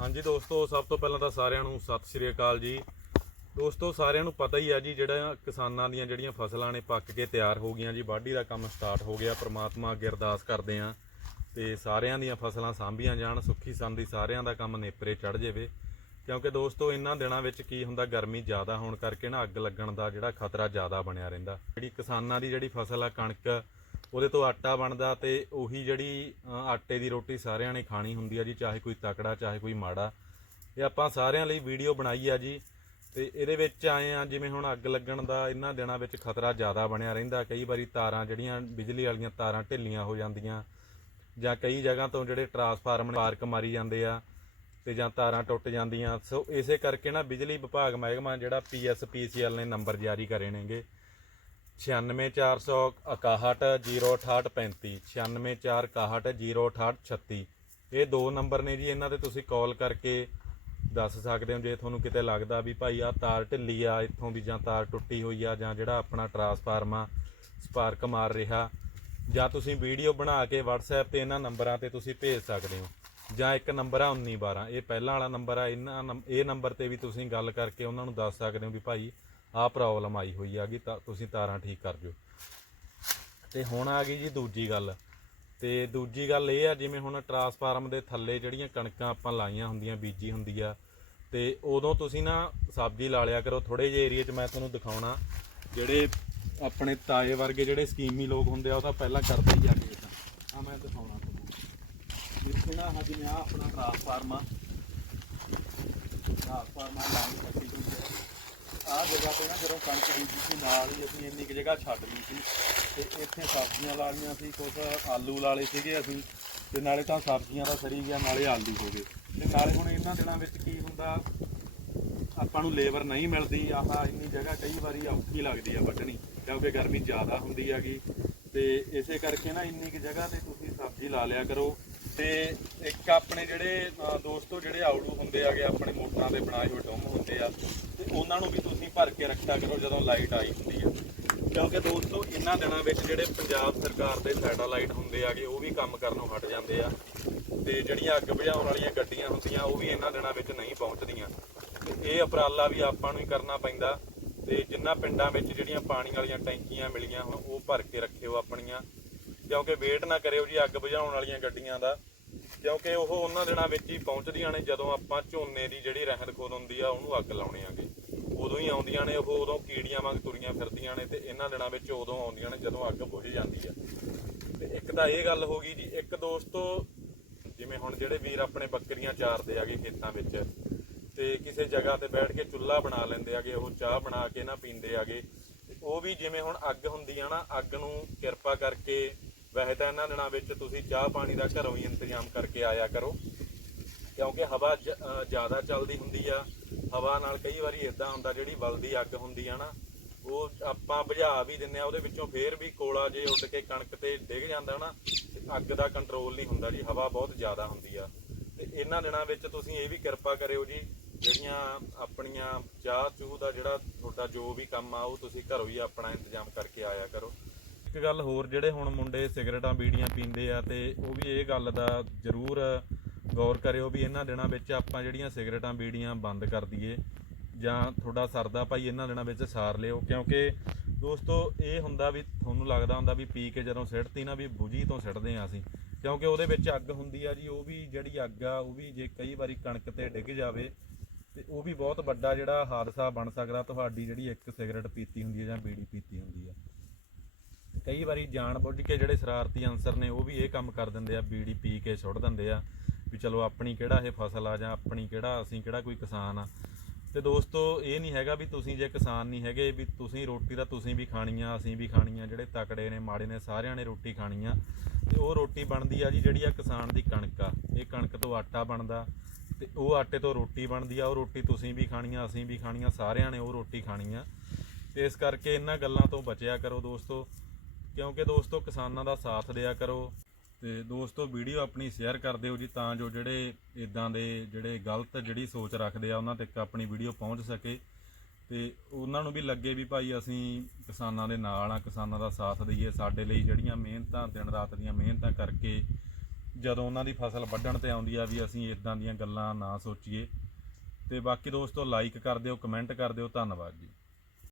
ਹਾਂਜੀ ਦੋਸਤੋ, ਸਭ ਤੋਂ ਪਹਿਲਾਂ ਤਾਂ ਸਾਰਿਆਂ ਨੂੰ ਸਤਿ ਸ਼੍ਰੀ ਅਕਾਲ ਜੀ। ਦੋਸਤੋ, ਸਾਰਿਆਂ ਨੂੰ ਪਤਾ ਹੀ ਆ ਜੀ, ਜਿਹੜਾ ਕਿਸਾਨਾਂ ਦੀਆਂ ਜਿਹੜੀਆਂ ਫਸਲਾਂ ਨੇ ਪੱਕ ਕੇ ਤਿਆਰ ਹੋ ਗਈਆਂ ਜੀ, ਵਾਢੀ ਦਾ ਕੰਮ ਸਟਾਰਟ ਹੋ ਗਿਆ। ਪ੍ਰਮਾਤਮਾ ਅੱਗੇ ਅਰਦਾਸ ਕਰਦੇ ਆਂ ਤੇ ਸਾਰਿਆਂ ਦੀਆਂ ਫਸਲਾਂ ਸਾਂਭੀਆਂ ਜਾਣ, ਸੁੱਖੀ ਸੰਦੀ ਸਾਰਿਆਂ ਦਾ ਕੰਮ ਨੇਪਰੇ ਚੜ ਜਾਵੇ। ਕਿਉਂਕਿ ਦੋਸਤੋ, ਇਹਨਾਂ ਦਿਨਾਂ ਵਿੱਚ ਕੀ ਹੁੰਦਾ, ਗਰਮੀ ਜ਼ਿਆਦਾ ਹੋਣ ਕਰਕੇ ਨਾ ਅੱਗ ਲੱਗਣ ਦਾ ਜਿਹੜਾ ਖਤਰਾ ਜ਼ਿਆਦਾ ਬਣਿਆ ਰਹਿੰਦਾ। ਜਿਹੜੀ ਕਿਸਾਨਾਂ ਦੀ ਜਿਹੜੀ ਫਸਲ ਆ, ਕਣਕ ਉਹਦੇ ਤੋਂ ਆਟਾ ਬਣਦਾ ਤੇ ਉਹੀ ਜਿਹੜੀ ਆਟੇ ਦੀ ਰੋਟੀ ਸਾਰਿਆਂ ਨੇ ਖਾਣੀ ਹੁੰਦੀ ਆ ਜੀ, ਚਾਹੇ ਕੋਈ ਤਕੜਾ, ਚਾਹੇ ਕੋਈ ਮਾੜਾ। ਇਹ ਆਪਾਂ ਸਾਰਿਆਂ ਲਈ ਵੀਡੀਓ ਬਣਾਈ ਆ ਜੀ, ਤੇ ਇਹਦੇ ਵਿੱਚ ਆਏ ਆ, ਜਿਵੇਂ ਹੁਣ ਅੱਗ ਲੱਗਣ ਦਾ ਇਹਨਾਂ ਦਿਨਾਂ ਵਿੱਚ ਖਤਰਾ ਜ਼ਿਆਦਾ ਬਣਿਆ ਰਹਿੰਦਾ। ਕਈ ਵਾਰੀ ਤਾਰਾਂ ਜਿਹੜੀਆਂ, ਬਿਜਲੀ ਵਾਲੀਆਂ ਤਾਰਾਂ ਢਿੱਲੀਆਂ ਹੋ ਜਾਂਦੀਆਂ, ਜਾਂ ਕਈ ਜਗ੍ਹਾ ਤੋਂ ਜਿਹੜੇ ਟਰਾਂਸਫਾਰਮਰ ਪਾਰਕ ਮਾਰੀ ਜਾਂਦੇ ਆ, ਤੇ ਜਾਂ ਤਾਰਾਂ ਟੁੱਟ ਜਾਂਦੀਆਂ। ਸੋ ਇਸੇ ਕਰਕੇ ਨਾ ਬਿਜਲੀ ਵਿਭਾਗ ਮਹਿਕਮਾ ਜਿਹੜਾ ਪੀਐਸਪੀਸੀਐਲ ਨੇ ਨੰਬਰ ਜਾਰੀ ਕਰੇ ਨੇਗੇ। 9641610835 9641610836 ਇਹ ਦੋ ਨੰਬਰ ਨੇ ਜੀ, ਇਹਨਾਂ ਤੇ ਤੁਸੀਂ ਕਾਲ ਕਰਕੇ ਦੱਸ ਸਕਦੇ ਹੋ, ਜੇ ਤੁਹਾਨੂੰ ਕਿਤੇ ਲੱਗਦਾ ਵੀ ਭਾਈ ਆ ਤਾਰ ਢਿੱਲੀ ਆ, ਇੱਥੋਂ ਦੀ ਜਾਂ ਤਾਰ ਟੁੱਟੀ ਹੋਈ ਆ, ਜਾਂ ਜਿਹੜਾ ਆਪਣਾ ਟਰਾਂਸਫਾਰਮ ਆ, ਸਪਾਰਕ ਮਾਰ ਰਿਹਾ, ਜਾਂ ਤੁਸੀਂ ਵੀਡੀਓ ਬਣਾ ਕੇ WhatsApp ਤੇ ਇਹਨਾਂ ਨੰਬਰਾਂ ਤੇ ਤੁਸੀਂ ਭੇਜ ਸਕਦੇ ਹੋ, ਜਾਂ ਇੱਕ ਨੰਬਰ ਆ 1912 ਇਹ ਪਹਿਲਾਂ ਵਾਲਾ ਨੰਬਰ ਆ, ਇਹਨਾਂ ਨੰਬ- ਇਹ ਨੰਬਰ ਤੇ ਵੀ ਤੁਸੀਂ ਗੱਲ ਕਰਕੇ ਉਹਨਾਂ ਨੂੰ ਦੱਸ ਸਕਦੇ ਹੋ ਵੀ ਭਾਈ ਆਹ ਪ੍ਰੋਬਲਮ ਆਈ ਹੋਈ ਆਗੀ ਤਾਂ ਤੁਸੀਂ ਤਾਰਾਂ ਠੀਕ ਕਰ ਦਿਓ। ਤੇ ਹੁਣ ਆ ਗਈ ਜੀ ਦੂਜੀ ਗੱਲ। ਤੇ ਦੂਜੀ ਗੱਲ ਇਹ ਆ, ਜਿਵੇਂ ਹੁਣ ਟਰਾਂਸਫਾਰਮ ਦੇ ਥੱਲੇ ਜਿਹੜੀਆਂ ਕਣਕਾਂ ਆਪਾਂ ਲਾਈਆਂ ਹੁੰਦੀਆਂ, ਬੀਜੀ ਹੁੰਦੀ ਆ, ਤੇ ਉਦੋਂ ਤੁਸੀਂ ਨਾ ਸਬਜ਼ੀ ਲਾ ਲਿਆ ਕਰੋ। ਥੋੜੇ ਜਿਹੇ ਏਰੀਆ 'ਚ ਮੈਂ ਤੁਹਾਨੂੰ ਦਿਖਾਉਣਾ। ਜਿਹੜੇ ਆਪਣੇ ਤਾਏ ਵਰਗੇ ਜਿਹੜੇ ਸਕੀਮੀ ਲੋਕ ਹੁੰਦੇ ਆ, ਉਹ ਤਾਂ ਪਹਿਲਾਂ ਕਰਦੇ ਹੀ ਆ ਕੇ ਆ ਮੈਂ ਦਿਖਾਉਣਾ ਤੁਹਾਨੂੰ। ਇੱਥੇ ਨਾ ਹਾਂ ਆ ਆਪਣਾ ਟਰਾਂਸਫਾਰਮ ਆ। ਲਾਈਨ ਕੱਟੀ ਹੋਈ ਹੈ ਆਹ ਜਗ੍ਹਾ ਤੇ ਨਾ ਜਦੋਂ ਕਣਕ ਬੀਜੀ ਸੀ, ਨਾਲ ਹੀ ਅਸੀਂ ਇੰਨੀ ਕੁ ਜਗ੍ਹਾ ਛੱਡ ਲਈ ਸੀ ਤੇ ਇੱਥੇ ਸਬਜ਼ੀਆਂ ਲਾ ਲਈਆਂ ਸੀ ਕੁਝ ਆਲੂ ਲਾ ਲਏ ਸੀਗੇ ਅਸੀਂ ਤੇ ਨਾਲੇ ਤਾਂ ਸਬਜ਼ੀਆਂ ਦਾ ਸਰੀ ਗਿਆ, ਨਾਲੇ ਆਲੂ ਹੋ ਗਏ। ਤੇ ਨਾਲੇ ਹੁਣ ਇਹਨਾਂ ਦਿਨਾਂ ਵਿੱਚ ਕੀ ਹੁੰਦਾ, ਆਪਾਂ ਨੂੰ ਲੇਬਰ ਨਹੀਂ ਮਿਲਦੀ, ਆਹ ਇੰਨੀ ਜਗ੍ਹਾ ਕਈ ਵਾਰੀ ਔਖੀ ਲੱਗਦੀ ਆ ਵੱਢਣੀ, ਕਿਉਂਕਿ ਗਰਮੀ ਜ਼ਿਆਦਾ ਹੁੰਦੀ ਹੈਗੀ। ਤੇ ਇਸੇ ਕਰਕੇ ਨਾ ਇੰਨੀ ਕੁ ਜਗ੍ਹਾ ਤੇ ਤੁਸੀਂ ਸਬਜ਼ੀ ਲਾ ਲਿਆ ਕਰੋ ਤੇ ਇੱਕ ਆਪਣੇ ਜਿਹੜੇ ਦੋਸਤੋ ਜਿਹੜੇ ਆਉੜੂ ਹੁੰਦੇ ਆਗੇ ਆਪਣੇ ਮੋਟਰਾਂ ਦੇ ਬਣਾਏ ਹੋਏ ਡੋਮ ਹੁੰਦੇ ਆ, ਤੇ ਉਹਨਾਂ ਨੂੰ ਵੀ ਤੁਸੀਂ ਭਰ ਕੇ ਰੱਖਿਆ ਕਰੋ ਜਦੋਂ ਲਾਈਟ ਆਈ ਹੁੰਦੀ ਆ। ਕਿਉਂਕਿ ਦੋਸਤੋ, ਇਹਨਾਂ ਦਿਨਾਂ ਵਿੱਚ ਜਿਹੜੇ ਪੰਜਾਬ ਸਰਕਾਰ ਦੇ ਸੈਟੇਲਾਈਟ ਹੁੰਦੇ ਆਗੇ ਉਹ ਵੀ ਕੰਮ ਕਰਨੋਂ ਹਟ ਜਾਂਦੇ ਆ। ਤੇ ਜਿਹੜੀਆਂ ਅੱਗ ਬੁਝਾਉਣ ਵਾਲੀਆਂ ਗੱਡੀਆਂ ਹੁੰਦੀਆਂ, ਉਹ ਵੀ ਇਹਨਾਂ ਦਿਨਾਂ ਵਿੱਚ ਨਹੀਂ ਪਹੁੰਚਦੀਆਂ। ਤੇ ਇਹ ਉਪਰਾਲਾ ਵੀ ਆਪਾਂ ਨੂੰ ਹੀ ਕਰਨਾ ਪੈਂਦਾ। ਤੇ ਜਿੰਨਾ ਪਿੰਡਾਂ ਵਿੱਚ ਜਿਹੜੀਆਂ ਪਾਣੀ ਵਾਲੀਆਂ ਟੈਂਕੀਆਂ ਮਿਲੀਆਂ ਹੁਣ, ਉਹ ਭਰ ਕੇ ਰੱਖਿਓ ਆਪਣੀਆਂ। ਕਿਉਂਕਿ ਵੇਟ ਨਾ ਕਰਿਓ ਜੀ ਅੱਗ ਬੁਝਾਉਣ ਵਾਲੀਆਂ ਗੱਡੀਆਂ ਦਾ। ਕਿਉਂਕਿ ਉਹ ਉਹਨਾਂ ਦਿਨਾਂ ਵਿੱਚ ਹੀ ਪਹੁੰਚਦੀਆਂ ਨੇ ਜਦੋਂ ਆਪਾਂ ਝੋਨੇ ਦੀ ਜਿਹੜੀ ਰਹਿੰਦ ਖੂੰਦ ਹੁੰਦੀ ਆ, ਉਹਨੂੰ ਅੱਗ ਲਾਉਣੇ ਆਗੇ। ਉਦੋਂ ਹੀ ਆਉਂਦੀਆਂ ਨੇ, ਉਹ ਉਦੋਂ ਕੀੜੀਆਂ ਵਾਂਗ ਤੁਰੀਆਂ ਫਿਰਦੀਆਂ ਨੇ ਤੇ ਇਹਨਾਂ ਦਿਨਾਂ ਵਿੱਚ ਉਦੋਂ ਆਉਂਦੀਆਂ ਨੇ ਜਦੋਂ ਅੱਗ ਬੁਝ ਜਾਂਦੀ ਆ। ਤੇ ਇੱਕ ਤਾਂ ਇਹ ਗੱਲ ਹੋ ਗਈ ਜੀ, ਇੱਕ ਦੋਸਤੋ ਜਿਵੇਂ ਹੁਣ ਜਿਹੜੇ ਵੀਰ ਆਪਣੇ ਬੱਕਰੀਆਂ ਚਾਰਦੇ ਆਗੇ ਖੇਤਾਂ ਵਿੱਚ ਤੇ ਕਿਸੇ ਜਗ੍ਹਾ ਤੇ ਬੈਠ ਕੇ ਚੁੱਲ੍ਹਾ ਬਣਾ ਲੈਂਦੇ ਆਗੇ, ਉਹ ਚਾਹ ਬਣਾ ਕੇ ਨਾ ਪੀਂਦੇ ਆਗੇ। ਉਹ ਵੀ ਜਿਵੇਂ ਹੁਣ ਅੱਗ ਹੁੰਦੀ ਆ ਨਾ, ਅੱਗ ਨੂੰ ਕਿਰਪਾ ਕਰਕੇ ਵੈਸੇ ਤਾਂ ਇਹਨਾਂ ਦਿਨਾਂ ਵਿੱਚ ਤੁਸੀਂ ਚਾਹ ਪਾਣੀ ਦਾ ਘਰੋਂ ਹੀ ਇੰਤਜ਼ਾਮ ਕਰਕੇ ਆਇਆ ਕਰੋ। ਕਿਉਂਕਿ ਹਵਾ ਜ਼ਿਆਦਾ ਚੱਲਦੀ ਹੁੰਦੀ ਆ। ਹਵਾ ਨਾਲ ਕਈ ਵਾਰੀ ਇਦਾਂ ਹੁੰਦਾ ਜਿਹੜੀ ਬਲਦੀ ਅੱਗ ਹੁੰਦੀ ਆ ਨਾ, ਉਹ ਆਪਾਂ ਬੁਝਾ ਵੀ ਦਿੰਨੇ ਆ, ਉਹਦੇ ਵਿੱਚੋਂ ਫੇਰ ਵੀ ਕੋਲਾ ਜੇ ਉੱਡ ਕੇ ਕਣਕ ਤੇ ਡਿੱਗ ਜਾਂਦਾ ਨਾ ਅੱਗ ਦਾ ਕੰਟਰੋਲ ਨਹੀਂ ਹੁੰਦਾ ਜੀ, ਹਵਾ ਬਹੁਤ ਜ਼ਿਆਦਾ ਹੁੰਦੀ ਆ। ਤੇ ਇਹਨਾਂ ਦਿਨਾਂ ਵਿੱਚ ਤੁਸੀਂ ਇਹ ਵੀ ਕਿਰਪਾ ਕਰਿਓ ਜੀ, ਜਿਹੜੀਆਂ ਆਪਣੀਆਂ ਚਾਹ ਚੂਹ ਦਾ ਜਿਹੜਾ ਤੁਹਾਡਾ ਜੋ ਵੀ ਕੰਮ ਆ, ਉਹ ਤੁਸੀਂ ਘਰੋਂ ਹੀ ਆਪਣਾ ਇੰਤਜ਼ਾਮ ਕਰਕੇ ਆਇਆ ਕਰੋ। ਇੱਕ ਗੱਲ ਹੋਰ, ਜਿਹੜੇ ਹੁਣ ਮੁੰਡੇ ਸਿਗਰਟਾਂ ਬੀੜੀਆਂ ਪੀਂਦੇ ਆ ਤੇ ਉਹ ਵੀ ਇਹ ਗੱਲ ਦਾ ਜ਼ਰੂਰ ਗੌਰ ਕਰਿਓ ਵੀ ਇਹਨਾਂ ਦਿਨਾਂ ਵਿੱਚ ਆਪਾਂ ਜਿਹੜੀਆਂ ਸਿਗਰਟਾਂ ਬੀੜੀਆਂ ਬੰਦ ਕਰ ਦਈਏ ਜਾਂ ਤੁਹਾਡਾ ਸਰਦਾ ਭਾਈ ਇਹਨਾਂ ਦਿਨਾਂ ਵਿੱਚ ਸਾਰ ਲਿਓ, ਕਿਉਂਕਿ ਦੋਸਤੋ ਇਹ ਹੁੰਦਾ ਵੀ ਤੁਹਾਨੂੰ ਲੱਗਦਾ ਹੁੰਦਾ ਵੀ ਪੀ ਕੇ ਜਦੋਂ ਸਿੱਟਤੀ ਨਾ ਵੀ ਬੁਝੀ ਤੋਂ ਸਿੱਟਦੇ ਆ ਅਸੀਂ, ਕਿਉਂਕਿ ਉਹਦੇ ਵਿੱਚ ਅੱਗ ਹੁੰਦੀ ਆ ਜੀ, ਉਹ ਵੀ ਜਿਹੜੀ ਅੱਗ ਆ, ਉਹ ਵੀ ਜੇ ਕਈ ਵਾਰੀ ਕਣਕ ਤੇ ਡਿੱਗ ਜਾਵੇ ਤੇ ਉਹ ਵੀ ਬਹੁਤ ਵੱਡਾ ਜਿਹੜਾ ਹਾਦਸਾ ਬਣ ਸਕਦਾ, ਤੁਹਾਡੀ ਜਿਹੜੀ ਇੱਕ ਸਿਗਰਟ ਪੀਤੀ ਹੁੰਦੀ ਹੈ ਜਾਂ ਬੀੜੀ ਪੀਤੀ ਹੁੰਦੀ ਆ। ਕਈ ਵਾਰੀ ਜਾਣ ਬੁੱਝ ਕੇ ਜਿਹੜੇ ਸ਼ਰਾਰਤੀ ਅਨਸਰ ਨੇ, ਉਹ ਵੀ ਇਹ ਕੰਮ ਕਰ ਦਿੰਦੇ ਆ, ਬੀੜੀ ਪੀ ਕੇ ਸੁੱਟ ਦਿੰਦੇ ਆ ਵੀ ਚਲੋ ਆਪਣੀ ਕਿਹੜਾ ਇਹ ਫਸਲ ਆ ਜਾਂ ਆਪਣੀ ਕਿਹੜਾ, ਅਸੀਂ ਕਿਹੜਾ ਕੋਈ ਕਿਸਾਨ ਆ। ਤੇ ਦੋਸਤੋ, ਇਹ ਨਹੀਂ ਹੈਗਾ ਵੀ ਤੁਸੀਂ ਜੇ ਕਿਸਾਨ ਨਹੀਂ ਹੈਗੇ, ਵੀ ਤੁਸੀਂ ਰੋਟੀ ਤਾਂ ਤੁਸੀਂ ਵੀ ਖਾਣੀ ਆ, ਅਸੀਂ ਵੀ ਖਾਣੀ ਆ, ਜਿਹੜੇ ਤਕੜੇ ਨੇ, ਮਾੜੇ ਨੇ, ਸਾਰਿਆਂ ਨੇ ਰੋਟੀ ਖਾਣੀ ਆ। ਤੇ ਉਹ ਰੋਟੀ ਬਣਦੀ ਆ ਜੀ ਜਿਹੜੀ ਆ ਕਿਸਾਨ ਦੀ ਕਣਕ ਆ। ਇਹ ਕਣਕ ਤੋਂ ਆਟਾ ਬਣਦਾ ਤੇ ਉਹ ਆਟੇ ਤੋਂ ਰੋਟੀ ਬਣਦੀ ਆ, ਉਹ ਰੋਟੀ ਤੁਸੀਂ ਵੀ ਖਾਣੀ ਆ, ਅਸੀਂ ਵੀ ਖਾਣੀ ਆ, ਸਾਰਿਆਂ ਨੇ ਉਹ ਰੋਟੀ ਖਾਣੀ ਆ। ਤੇ ਇਸ ਕਰਕੇ ਇਹਨਾਂ ਗੱਲਾਂ ਤੋਂ ਬਚਿਆ ਕਰੋ ਦੋਸਤੋ। ਕਿਉਂਕਿ ਦੋਸਤੋ ਕਿਸਾਨਾਂ ਦਾ ਸਾਥ ਦਿਆ ਕਰੋ ਤੇ ਦੋਸਤੋ ਵੀਡੀਓ ਆਪਣੀ ਸ਼ੇਅਰ ਕਰ ਦਿਓ ਜੀ ਤਾਂ ਜੋ ਜਿਹੜੇ ਇਦਾਂ ਦੇ ਜਿਹੜੇ ਗਲਤ ਜਿਹੜੀ ਸੋਚ ਰੱਖਦੇ ਆ ਉਹਨਾਂ ਤੱਕ ਆਪਣੀ ਵੀਡੀਓ ਪਹੁੰਚ ਸਕੇ ਤੇ ਉਹਨਾਂ ਨੂੰ ਵੀ ਲੱਗੇ ਵੀ ਭਾਈ ਅਸੀਂ ਕਿਸਾਨਾਂ ਦੇ ਨਾਲ ਆ, ਕਿਸਾਨਾਂ ਦਾ ਸਾਥ ਦਈਏ, ਸਾਡੇ ਲਈ ਜਿਹੜੀਆਂ ਮਿਹਨਤਾਂ, ਦਿਨ ਰਾਤ ਦੀਆਂ ਮਿਹਨਤਾਂ ਕਰਕੇ ਜਦੋਂ ਉਹਨਾਂ ਦੀ ਫਸਲ ਵੱਢਣ ਤੇ ਆਉਂਦੀ ਆ ਵੀ ਅਸੀਂ ਇਦਾਂ ਦੀਆਂ ਗੱਲਾਂ ਨਾ ਸੋਚੀਏ। ਤੇ ਬਾਕੀ ਦੋਸਤੋ ਲਾਈਕ ਕਰ ਦਿਓ ਕਮੈਂਟ ਕਰ ਦਿਓ, ਧੰਨਵਾਦ ਜੀ।